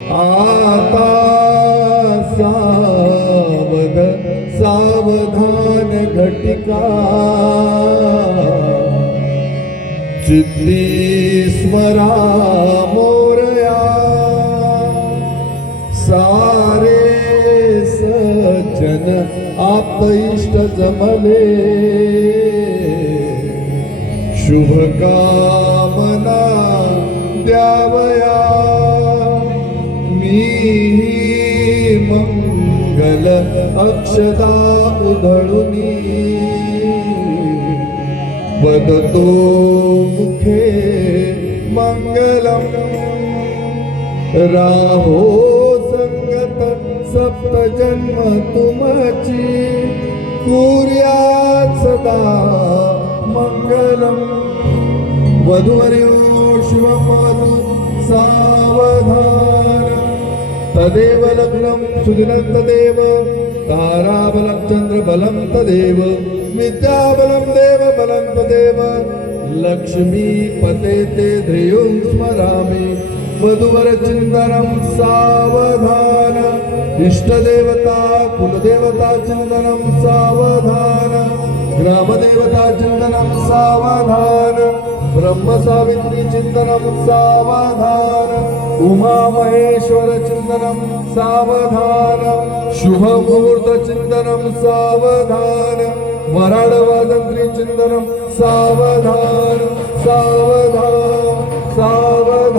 आता सावध सावधान घटिका चित्ती स्मरा मोरया सारे सज्जन आप इष्ट जमले शुभ कामना द्यावया मी मंगल अक्षदा उधळुनी वदतो मुखे मंगलम राहो संगत सप्त जन्म तुमची कुर्यात सदा मंगलम वधूवर्यो शिवपादु सावधान तदेव लग्नं सुदिनं तदेव ताराबलं चंद्रबलं तदेव विद्याबलं देवबलं तदेव लक्ष्मीपते ते ध्येयं स्मरामि वधूवरचिन्तनं सावधान इष्टदेवता कुलदेवता चिन्तनं सावधान ग्रामदेवता चिन्तनं सावधान ब्रह्म सावित्री चिन्तनं सावधान उमा महेश्वर चिन्तनं सावधान शुभ मुहूर्त चिन्तनं सावधान वराडवादंत्री चिन्तनं सावधान सावधान सावधान